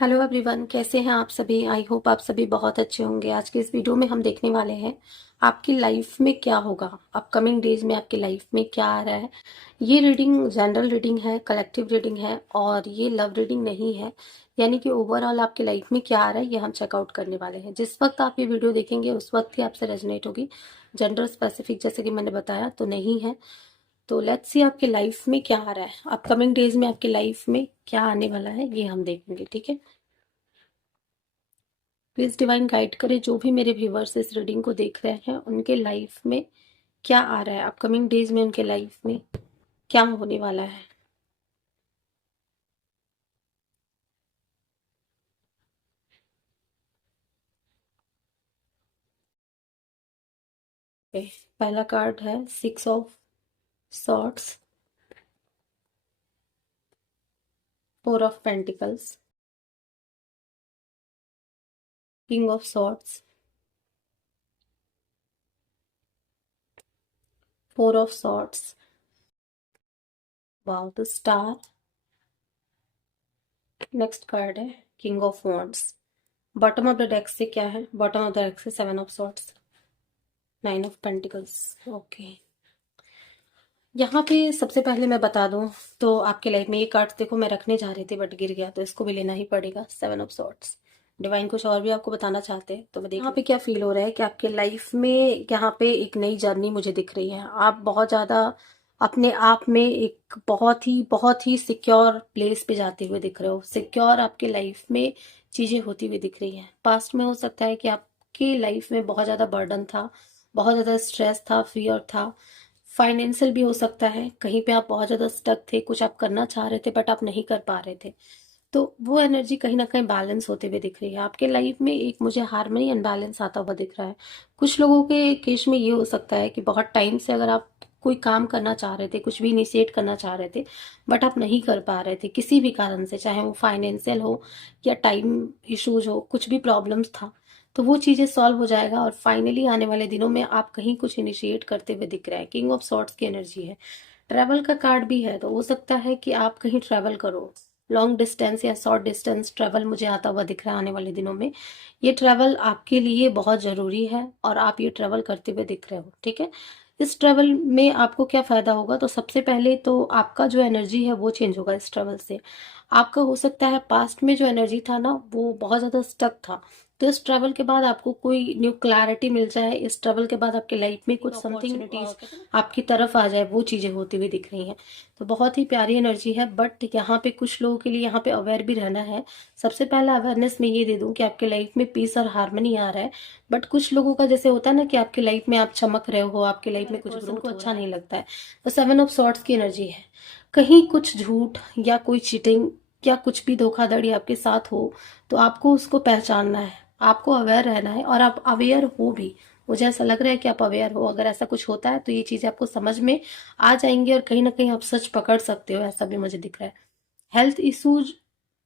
Hello everyone, कैसे हैं आप सभी। आई होप आप सभी बहुत अच्छे होंगे। आज के इस वीडियो में हम देखने वाले हैं आपकी लाइफ में क्या होगा, अपकमिंग डेज में आपकी लाइफ में क्या आ रहा है। ये रीडिंग जनरल रीडिंग है, कलेक्टिव रीडिंग है और ये लव रीडिंग नहीं है। यानी कि ओवरऑल आपकी लाइफ में क्या आ रहा है ये हम चेकआउट करने वाले हैं। जिस वक्त आप ये वीडियो देखेंगे उस वक्त ही आपसे रेजोनेट होगी। जेंडर स्पेसिफिक जैसे कि मैंने बताया तो नहीं है। तो लेट्स सी आपकी लाइफ में क्या आ रहा है, अपकमिंग डेज में आपकी लाइफ में क्या आने वाला है ये हम देखेंगे। ठीक है, प्लीज डिवाइन गाइड करे जो भी मेरे व्यूवर्स इस रीडिंग को देख रहे हैं उनके लाइफ में क्या आ रहा है, अपकमिंग डेज में उनके लाइफ में क्या होने वाला है। Okay, पहला कार्ड है 6 of swords, 4 of pentacles, king of swords, 4 of swords, wow the star. Next card है king of wands. Bottom of the deck से क्या है, बॉटम ऑफ द डेक से 7 of swords, 9 of pentacles. Okay, यहाँ पे सबसे पहले मैं बता दूं तो आपके लाइफ में ये कार्ड देखो मैं रखने जा रही थी बट गिर गया तो इसको भी लेना ही पड़ेगा। 7 ऑफ सॉर्ड्स। डिवाइन कुछ और भी आपको बताना चाहते हैं तो मैं देख यहाँ पे क्या फील हो रहा है कि आपके लाइफ में यहाँ पे एक नई जर्नी मुझे दिख रही है। आप बहुत ज्यादा अपने आप में एक बहुत ही सिक्योर प्लेस पे जाते हुए दिख रहे हो। सिक्योर आपके लाइफ में चीजें होती हुई दिख रही हैं। पास्ट में हो सकता है कि आपकी लाइफ में बहुत ज्यादा बर्डन था, बहुत ज्यादा स्ट्रेस था, फियर था। फाइनेंशियल भी हो सकता है, कहीं पे आप बहुत ज़्यादा स्टक थे, कुछ आप करना चाह रहे थे बट आप नहीं कर पा रहे थे। तो वो एनर्जी कहीं ना कहीं बैलेंस होते हुए दिख रही है आपके लाइफ में। एक मुझे हार्मनी एंड बैलेंस आता हुआ दिख रहा है। कुछ लोगों के केस में ये हो सकता है कि बहुत टाइम से अगर आप कोई काम करना चाह रहे थे, कुछ भी इनिशिएट करना चाह रहे थे बट आप नहीं कर पा रहे थे किसी भी कारण से, चाहे वो फाइनेंशियल हो या टाइम इश्यूज हो, कुछ भी प्रॉब्लम्स था, तो वो चीजें सॉल्व हो जाएगा और फाइनली आने वाले दिनों में आप कहीं कुछ इनिशिएट करते हुए दिख रहे हैं। किंग ऑफ सॉर्ड्स की एनर्जी है। ट्रैवल का कार्ड भी है, तो हो सकता है कि आप कहीं ट्रैवल करो। लॉन्ग डिस्टेंस या शॉर्ट डिस्टेंस ट्रैवल मुझे आता हुआ दिख रहा है आने वाले दिनों में। ये ट्रैवल आपके लिए बहुत जरूरी है और आप ये ट्रैवल करते हुए दिख रहे हो। ठीक है, इस ट्रैवल में आपको क्या फायदा होगा, तो सबसे पहले तो आपका जो एनर्जी है वो चेंज होगा इस ट्रैवल से। आपका हो सकता है पास्ट में जो एनर्जी था ना वो बहुत ज्यादा स्टक था, तो इस ट्रैवल के बाद आपको कोई न्यू क्लैरिटी मिल जाए। इस ट्रैवल के बाद आपके लाइफ में कुछ समथिंग आपकी तरफ आ जाए, वो चीजें होती हुई दिख रही हैं। तो बहुत ही प्यारी एनर्जी है। बट यहाँ पे कुछ लोगों के लिए यहाँ पे अवेयर भी रहना है। सबसे पहला अवेयरनेस मैं ये दे दूं कि आपके लाइफ में पीस और हार्मनी आ रहा है। बट कुछ लोगों का जैसे होता है ना कि आपके लाइफ में आप चमक रहे हो, आपके लाइफ में कुछ ग्रोथ को अच्छा नहीं लगता है, तो 7 ऑफ सॉर्ड्स की एनर्जी है। कहीं कुछ झूठ या कोई चीटिंग या कुछ भी धोखाधड़ी आपके साथ हो तो आपको उसको पहचानना है, आपको अवेयर रहना है और आप अवेयर हो भी। मुझे ऐसा लग रहा है कि आप अवेयर हो। अगर ऐसा कुछ होता है तो ये चीजें आपको समझ में आ जाएंगी और कहीं ना कहीं आप सच पकड़ सकते हो, ऐसा भी मुझे दिख रहा है। हेल्थ इश्यूज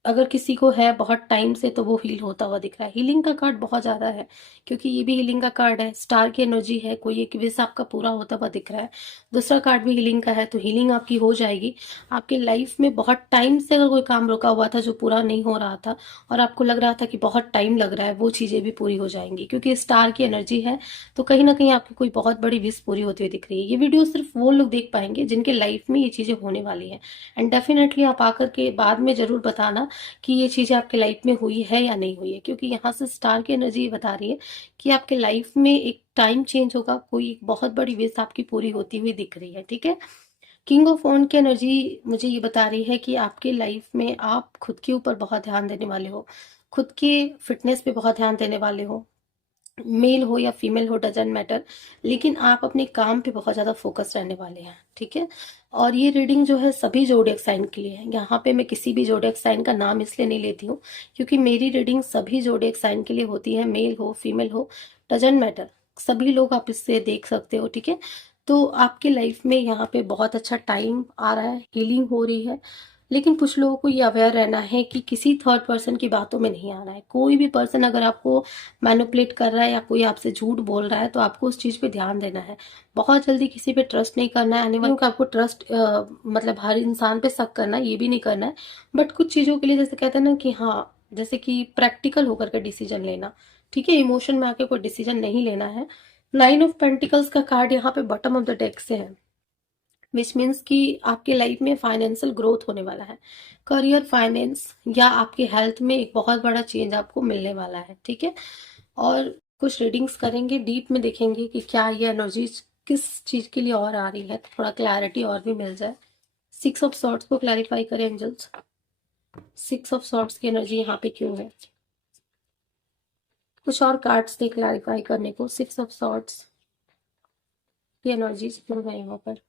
अगर किसी को है बहुत टाइम से तो वो हील होता हुआ दिख रहा है। हीलिंग का कार्ड बहुत ज्यादा है क्योंकि ये भी हीलिंग का कार्ड है। स्टार की एनर्जी है, कोई एक विश आपका पूरा होता हुआ दिख रहा है। दूसरा कार्ड भी हीलिंग का है, तो हीलिंग आपकी हो जाएगी। आपकी लाइफ में बहुत टाइम से अगर कोई काम रुका हुआ था जो पूरा नहीं हो रहा था और आपको लग रहा था कि बहुत टाइम लग रहा है, वो चीजें भी पूरी हो जाएंगी क्योंकि स्टार की एनर्जी है। तो कहीं ना कहीं आपकी कोई बहुत बड़ी विश पूरी होती हुई दिख रही है। ये वीडियो सिर्फ वो लोग देख पाएंगे जिनके लाइफ में ये चीजें होने वाली है। एंड डेफिनेटली आप आकर के बाद में जरूर बताना कि ये चीजें आपके लाइफ में हुई है या नहीं हुई है, क्योंकि यहाँ से स्टार की एनर्जी बता रही है कि आपके लाइफ में एक टाइम चेंज होगा, कोई एक बहुत बड़ी विश आपकी पूरी होती हुई दिख रही है। ठीक है, किंग ऑफ वॉन्ड की एनर्जी मुझे ये बता रही है कि आपके लाइफ में आप खुद के ऊपर बहुत ध्यान देने वाले हो, खुद के फिटनेस पे बहुत ध्यान देने वाले हो। मेल हो या फीमेल हो डजेंट मैटर, लेकिन आप अपने काम पे बहुत ज्यादा फोकस रहने वाले हैं। ठीक है, और ये रीडिंग जो है सभी जोडियक साइन के लिए है। यहाँ पे मैं किसी भी जोडियक साइन का नाम इसलिए नहीं लेती हूँ क्योंकि मेरी रीडिंग सभी जोडियक साइन के लिए होती है, मेल हो फीमेल हो डजेंट मैटर, सभी लोग आप इससे देख सकते हो। ठीक है, तो आपके लाइफ में यहाँ पे बहुत अच्छा टाइम आ रहा है, हीलिंग हो रही है। लेकिन कुछ लोगों को ये अवेयर रहना है कि किसी थर्ड पर्सन की बातों में नहीं आना है। कोई भी पर्सन अगर आपको मैनिपुलेट कर रहा है या कोई आपसे झूठ बोल रहा है तो आपको उस चीज पे ध्यान देना है। बहुत जल्दी किसी पे ट्रस्ट नहीं करना है। एनिमल का आपको ट्रस्ट मतलब हर इंसान पे शक करना है ये भी नहीं करना है। बट कुछ चीजों के लिए जैसे कहते हैं ना कि हाँ जैसे कि प्रैक्टिकल होकर के डिसीजन लेना, ठीक है, इमोशन में आके कोई डिसीजन नहीं लेना है। 9 ऑफ पेंटिकल्स का कार्ड यहाँ पे बॉटम ऑफ द डेक से है, विच मीन्स कि आपके लाइफ में फाइनेंशियल ग्रोथ होने वाला है, करियर, फाइनेंस या आपके हेल्थ में एक बहुत बड़ा चेंज आपको मिलने वाला है, ठीक है। और कुछ रीडिंग्स करेंगे, डीप में देखेंगे कि क्या ये एनर्जी किस चीज के लिए और आ रही है, थोड़ा क्लैरिटी और भी मिल जाए। 6 ऑफ सॉर्ड्स को क्लैरिफाई करें एंजल्स। 6 ऑफ सॉर्ड्स की एनर्जी यहाँ पे क्यों है, कुछ और कार्ड्स थे क्लैरिफाई करने को। 6 ऑफ सॉर्ड्स की एनर्जीज क्यों है यहाँ पर।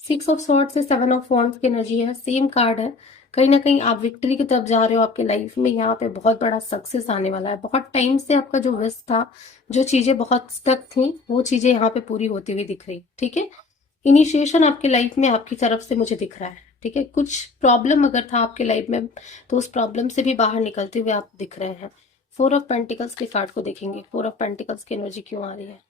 6 ऑफ सॉर्ड्स से 7 ऑफ वॉन्ड्स की एनर्जी है, सेम कार्ड है। कहीं ना कहीं आप विक्ट्री की तरफ जा रहे हो, आपके लाइफ में यहाँ पे बहुत बड़ा सक्सेस आने वाला है। बहुत टाइम से आपका जो विश था, जो चीजें बहुत स्टक थी, वो चीजें यहाँ पे पूरी होती हुई दिख रही, ठीक है। इनिशिएशन आपके लाइफ में आपकी तरफ से मुझे दिख रहा है, ठीक है। कुछ प्रॉब्लम अगर था आपके लाइफ में, तो उस प्रॉब्लम से भी बाहर निकलते हुए आप दिख रहे हैं। 4 ऑफ पेंटिकल्स के कार्ड को देखेंगे, 4 ऑफ पेंटिकल्स की एनर्जी क्यों आ रही है।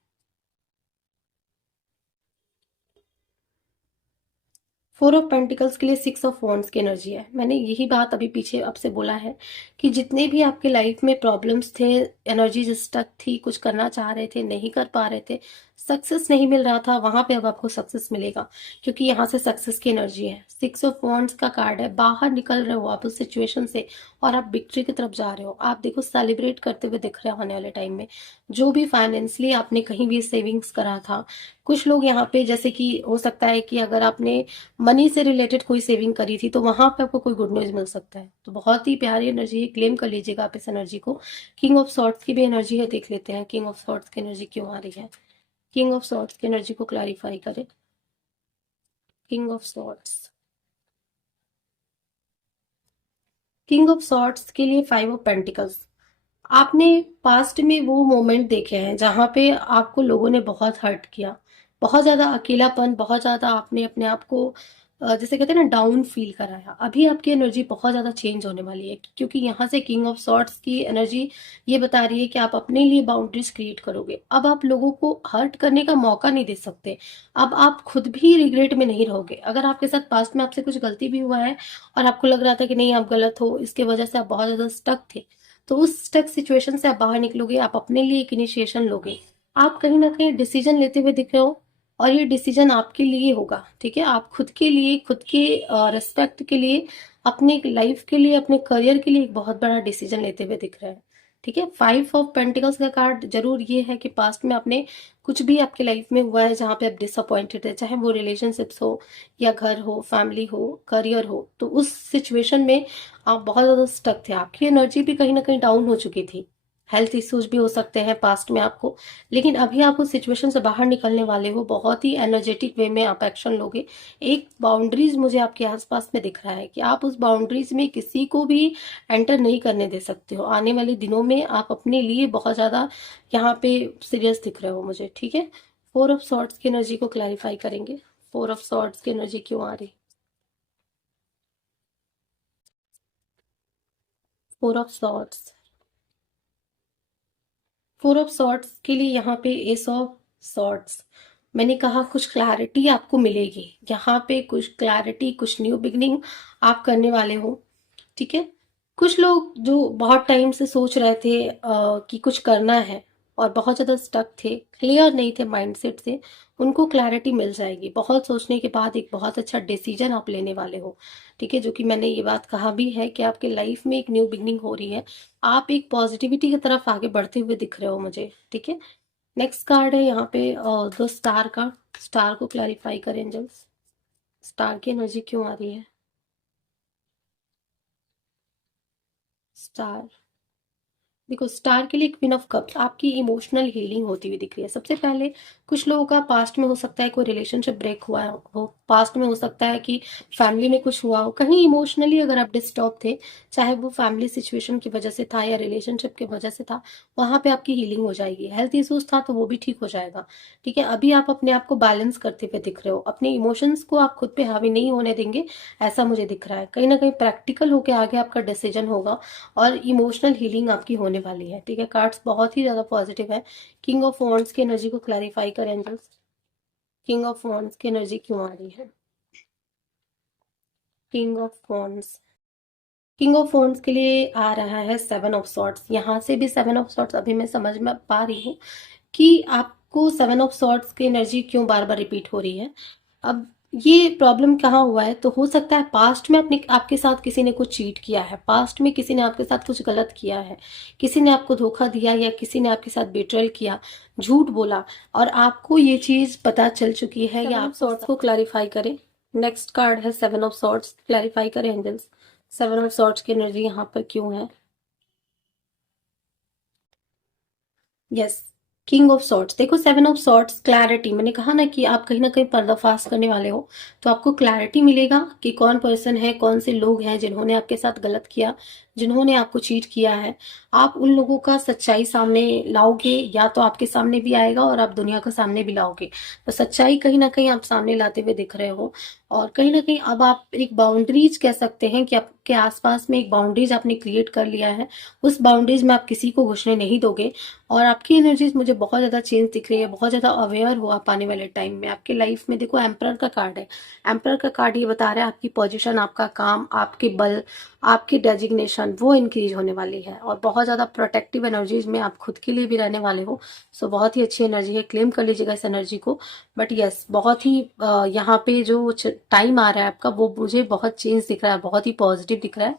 4 ऑफ पेंटिकल्स के लिए 6 ऑफ वॉन्ड्स की एनर्जी है। मैंने यही बात अभी पीछे आपसे बोला है कि जितने भी आपके लाइफ में प्रॉब्लम्स थे, एनर्जी स्टक थी, कुछ करना चाह रहे थे, नहीं कर पा रहे थे, सक्सेस नहीं मिल रहा था, वहां पे अब आपको सक्सेस मिलेगा, क्योंकि यहाँ से सक्सेस की एनर्जी है। 6 ऑफ वॉन्ड्स का कार्ड है, बाहर निकल रहे हो आप उस सिचुएशन से और आप विक्ट्री की तरफ जा रहे हो। आप देखो सेलिब्रेट करते हुए दिख रहे हो आने वाले टाइम में। जो भी फाइनेंशियली आपने कहीं भी सेविंग्स करा था, कुछ लोग यहाँ पे, जैसे कि हो सकता है कि अगर आपने मनी से रिलेटेड कोई सेविंग करी थी, तो वहां पे आपको कोई गुड न्यूज मिल सकता है। तो बहुत ही प्यारी एनर्जी है, क्लेम कर लीजिएगा आप इस एनर्जी को। किंग ऑफ सॉर्ड्स की भी एनर्जी है, देख लेते हैं किंग ऑफ सॉर्ड्स की एनर्जी क्यों आ रही है। किंग ऑफ सॉर्ड्स की एनर्जी को क्लैरिफाई करें। King of swords, king of swords के लिए 5 ऑफ पेंटिकल्स। आपने पास्ट में वो मोमेंट देखे हैं जहां पे आपको लोगों ने बहुत हर्ट किया, बहुत ज्यादा अकेलापन, बहुत ज्यादा आपने अपने आप को जैसे कहते हैं ना, डाउन फील कराया। अभी आपकी एनर्जी बहुत ज्यादा चेंज होने वाली है, क्योंकि यहाँ से किंग ऑफ सॉर्ड्स की एनर्जी ये बता रही है कि आप अपने लिए बाउंड्रीज क्रिएट करोगे। अब आप लोगों को हर्ट करने का मौका नहीं दे सकते। अब आप खुद भी रिग्रेट में नहीं रहोगे। अगर आपके साथ पास्ट में आपसे कुछ गलती भी हुआ है और आपको लग रहा था कि नहीं आप गलत हो, इसके वजह से आप बहुत ज्यादा स्टक थे, तो उस स्टक सिचुएशन से आप बाहर निकलोगे, आप अपने लिए एक इनिशिएशन लोगे। आप कहीं ना कहीं डिसीजन लेते हुए दिख रहे हो, और ये डिसीजन आपके लिए होगा, ठीक है। आप खुद के लिए, खुद के रिस्पेक्ट के लिए, अपने लाइफ के लिए, अपने करियर के लिए एक बहुत बड़ा डिसीजन लेते हुए दिख रहे हैं, ठीक है। 5 ऑफ पेंटिकल्स का कार्ड जरूर ये है कि पास्ट में आपने कुछ भी आपके लाइफ में हुआ है जहां पे आप डिसअपॉइंटेड है, चाहे वो रिलेशनशिप्स हो या घर हो, फैमिली हो, करियर हो, तो उस सिचुएशन में आप बहुत ज्यादा स्टक थे, आपकी एनर्जी भी कहीं ना कहीं डाउन हो चुकी थी। हेल्थ इश्यूज भी हो सकते हैं पास्ट में आपको, लेकिन अभी आप उस सिचुएशन से बाहर निकलने वाले हो, बहुत ही एनर्जेटिक वे में आप एक्शन लोगे। एक बाउंड्रीज मुझे आपके आसपास में दिख रहा है कि आप उस बाउंड्रीज में किसी को भी एंटर नहीं करने दे सकते हो। आने वाले दिनों में आप अपने लिए बहुत ज्यादा यहाँ पे सीरियस दिख रहे हो मुझे, ठीक है। 4 ऑफ सॉर्ड्स की एनर्जी को क्लैरिफाई करेंगे। 4 ऑफ सॉर्ड्स की एनर्जी क्यों आ रही। 4 ऑफ सॉर्ड्स, 4 ऑफ सॉर्ड्स के लिए यहाँ पे एस ऑफ सॉर्ड्स। मैंने कहा कुछ क्लैरिटी आपको मिलेगी यहाँ पे, कुछ क्लैरिटी, कुछ न्यू बिगनिंग आप करने वाले हो, ठीक है। कुछ लोग जो बहुत टाइम से सोच रहे थे कि कुछ करना है और बहुत ज्यादा स्टक थे, क्लियर नहीं थे माइंडसेट से, उनको क्लैरिटी मिल जाएगी। बहुत सोचने के बाद एक बहुत अच्छा डिसीजन आप लेने वाले हो, ठीक है। जो कि मैंने ये बात कहा भी है कि आपके लाइफ में एक न्यू बिगनिंग हो रही है, आप एक पॉजिटिविटी की तरफ आगे बढ़ते हुए दिख रहे हो मुझे, ठीक है। नेक्स्ट कार्ड है यहाँ पे द स्टार का। स्टार को क्लैरिफाई करें एंजल्स। स्टार की एनर्जी क्यों आ रही है। स्टार, देखो स्टार के लिए क्वीन ऑफ कप्स आपकी इमोशनल हीलिंग होती हुई दिख रही है। सबसे पहले कुछ लोगों का पास्ट में हो सकता है कोई रिलेशनशिप ब्रेक हुआ हो, पास्ट में हो सकता है कि फैमिली में कुछ हुआ हो, कहीं इमोशनली अगर आप डिस्टर्ब थे, चाहे वो फैमिली सिचुएशन की वजह से था या रिलेशनशिप की वजह से था, वहां पे आपकी हीलिंग हो जाएगी। हेल्थ इश्यूज था तो वो भी ठीक हो जाएगा, ठीक है। अभी आप अपने आप को बैलेंस करते हुए दिख रहे हो, अपने इमोशंस को आप खुद पे हावी नहीं होने देंगे, ऐसा मुझे दिख रहा है। कहीं ना कहीं प्रैक्टिकल होके आगे आपका डिसीजन होगा और इमोशनल हीलिंग आपकी होने वाली है, ठीक है। कार्ड्स बहुत ही ज्यादा पॉजिटिव है। किंग ऑफ वॉन्ड्स की एनर्जी को क्लैरिफाई करें एंजल्स। किंग ऑफ वॉन्ड्स की एनर्जी क्यों आ रही है। King of wands, king of phones के लिए आ रहा है सेवन ऑफ सॉर्ट्स। यहाँ से भी सेवन ऑफ सॉर्ट्स अभी मैं समझ में पा रही हूँ कि आपको सेवन ऑफ सॉर्ट्स की एनर्जी क्यों बार बार रिपीट हो रही है। अब ये प्रॉब्लम कहाँ हुआ है, तो हो सकता है पास्ट में अपने आपके साथ किसी ने कुछ चीट किया है, पास्ट में किसी ने आपके साथ कुछ गलत किया है, किसी ने आपको धोखा दिया या किसी ने आपके साथ बेट्रेल किया, झूठ बोला, और आपको ये चीज पता चल चुकी है या आप सॉर्ट्स को क्लैरिफाई करें। नेक्स्ट कार्ड है सेवन ऑफ सॉर्ट्स। क्लैरिफाई करें एंजल्स, सेवन ऑफ सॉर्ट्स की एनर्जी यहाँ पर क्यों है। Yes, king of swords. देखो सेवन ऑफ सॉर्ट्स क्लैरिटी, मैंने कहा ना कि आप कहीं ना कहीं पर्दाफाश करने वाले हो, तो आपको क्लैरिटी मिलेगा कि कौन पर्सन है, कौन से लोग हैं जिन्होंने आपके साथ गलत किया, जिन्होंने आपको चीट किया है। आप उन लोगों का सच्चाई सामने लाओगे, या तो आपके सामने भी आएगा और आप दुनिया के सामने भी लाओगे। तो सच्चाई कहीं ना कहीं आप सामने लाते हुए दिख रहे हो, और कहीं ना कहीं अब आप एक बाउंड्रीज कह सकते हैं कि आपके आसपास में एक बाउंड्रीज आपने क्रिएट कर लिया है। उस बाउंड्रीज में आप किसी को घुसने नहीं दोगे। और आपकी एनर्जीज मुझे बहुत ज्यादा चेंज दिख रही है, बहुत ज्यादा अवेयर हो आप आने वाले टाइम में। आपके लाइफ में देखो एम्परर का कार्ड है, एम्परर का कार्ड ये बता रहा है आपकी पोजीशन, आपका काम, आपके बल, आपकी डेजिग्नेशन वो इंक्रीज होने वाली है, और बहुत ज्यादा प्रोटेक्टिव एनर्जीज में आप खुद के लिए भी रहने वाले हो। सो बहुत ही अच्छी एनर्जी है, क्लेम कर लीजिएगा इस एनर्जी को। बट यस, बहुत ही यहाँ पे जो टाइम आ रहा है आपका, वो मुझे बहुत चेंज दिख रहा है, बहुत ही पॉजिटिव दिख रहा है।